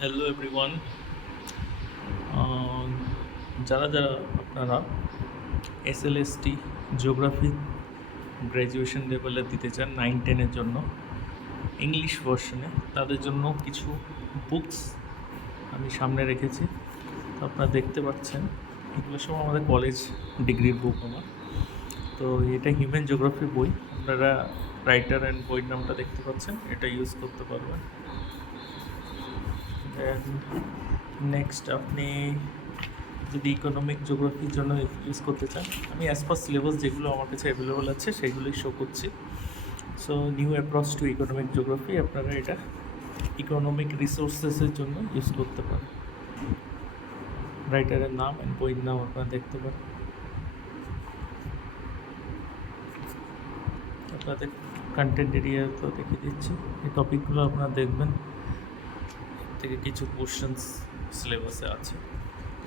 Hello everyone. যারা যারা আপনারা এসএলএসটি জিওগ্রাফি গ্র্যাজুয়েশন লেভেলে দিতে চান 9-10-এর জন্য ইংলিশ ভার্সনে, তাদের জন্য কিছু বুকস আমি সামনে রেখেছি। তো আপনারা দেখতে পাচ্ছেন এগুলো সব আমাদের কলেজ ডিগ্রির বুক আমার। তো এটা হিউম্যান জিওগ্রাফি বই, আপনারা রাইটার অ্যান্ড বইয়ের নামটা দেখতে পাচ্ছেন, এটা ইউজ করতে পারবেন। দেন নেক্সট আপনি যদি ইকোনমিক জিওগ্রাফির জন্য ইউজ করতে চান, আমি অ্যাজ পার সিলেবাস যেগুলো আমার কাছে অ্যাভেলেবল আছে সেগুলোই শো করছি। So new approach to economic geography, আপনারা এটা ইকোনমিক রিসোর্সেসের জন্য ইউজ করতে পারেন। রাইটারের নাম অ্যান্ড বইয়ের নাম আপনারা দেখতে পারেন। আপনাদের কন্টেন্ট এরিয়া তো দেখে দিচ্ছি, এই টপিকগুলো আপনারা দেখবেন, এর থেকে কিছু কোশ্চেন্স সিলেবাসে আছে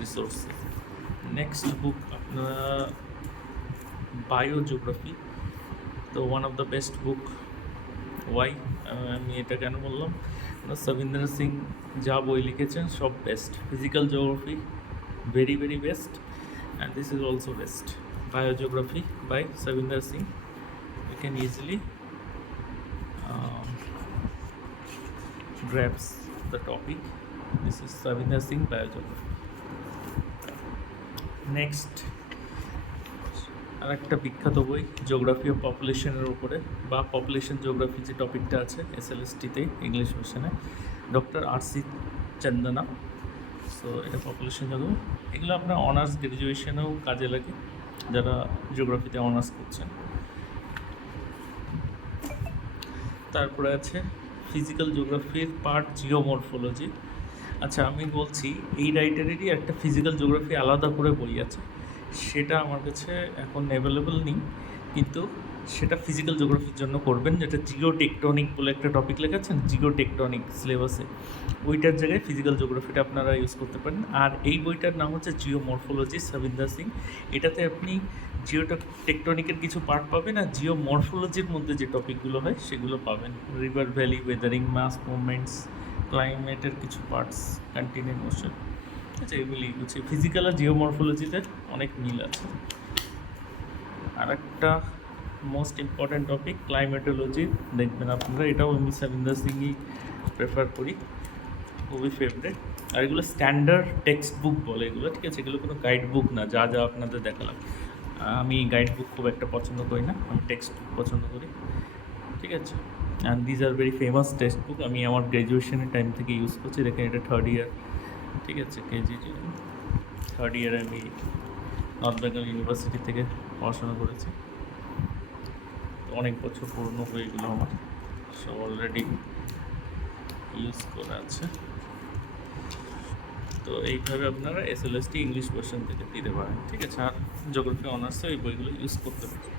রিসোর্সে। নেক্সট বুক আপনারা বায়োজিওগ্রাফি, তো one of the best book. Why আমি এটা কেন বললাম, সবিন্দর সিং যা বই লিখেছেন সব best. Physical geography very very best, and this is also best. Biogeography by Savinder Singh, you can easily grasp the topic. This is Savinder Singh Biogeography. Next আর একটা বিখ্যাত বই জিওগ্রাফি অফ পপুলেশনের উপরে, বা পপুলেশন জিওগ্রাফি যে টপিকটা আছে এসএলএসটিতে ইংলিশ ভার্সনে, ডক্টর আর.সি. চন্দনা। সো এটা পপুলেশন জিওগ্রাফি, এগুলো আপনার অনার্স গ্র্যাজুয়েশনেও কাজে লাগে যারা জিওগ্রাফিতে অনার্স করছেন। তারপরে আছে ফিজিক্যাল জিওগ্রাফির পার্ট জিওমরফোলজি। আচ্ছা, আমি বলছি এই রাইটারেরই একটা ফিজিক্যাল জিওগ্রাফি আলাদা করে বই আছে, সেটা আমার কাছে এখন অ্যাভেলেবল নেই, কিন্তু সেটা ফিজিক্যাল জিওগ্রাফির জন্য করবেন, যেটা জিও টেকটনিক বলে একটা টপিক লেখাচ্ছেন জিও টেকটনিক সিলেবাসে, ওইটার জায়গায় ফিজিক্যাল জিওগ্রাফিটা আপনারা ইউজ করতে পারেন। আর এই বইটার নাম হচ্ছে জিওমরফোলজি, সবিন্দর সিং। এটাতে আপনি জিও টেকটনিকের কিছু পার্ট পাবেন, আর জিও মরফোলজির মধ্যে যে টপিকগুলো হয় সেগুলো পাবেন। রিভার ভ্যালি, ওয়েদারিং, মাস মুভমেন্টস, ক্লাইমেটের কিছু পার্টস, কন্টিনিউ মোশন, আচ্ছা এগুলি হচ্ছে ফিজিক্যাল আর জিওমরফোলজিতে অনেক মিল আছে। আর একটা মোস্ট ইম্পর্ট্যান্ট টপিক ক্লাইমেটোলজি দেখবেন আপনারা, এটাও আমি সবিন্দর সিংই প্রেফার করি, খুবই ফেভারেট। আর এগুলো স্ট্যান্ডার্ড টেক্সট বুক বলে এগুলো, ঠিক আছে, এগুলো কোনো গাইড বুক না, যা যা আপনাদের দেখালাম। আমি গাইড বুক খুব একটা পছন্দ করি না, আমি টেক্সট বুক পছন্দ করি, ঠিক আছে। And these are very famous text book, আমি আমার গ্র্যাজুয়েশনের টাইম থেকে ইউজ করছি। দেখেন এটা থার্ড ইয়ার, ঠিক আছে, কেজি থার্ড ইয়ারে আমি নর্থ বেঙ্গল ইউনিভার্সিটি থেকে পড়াশোনা করেছি, তো অনেক বছর পুরনো বইগুলো আমার সব অলরেডি ইউজ করা আছে। তো এইভাবে আপনারা এসএলএসটি ইংলিশ ভার্সন থেকে দিতে পারেন, ঠিক আছে। আর জিওগ্রাফি অনার্সে ওই বইগুলো ইউজ করতে পারেন।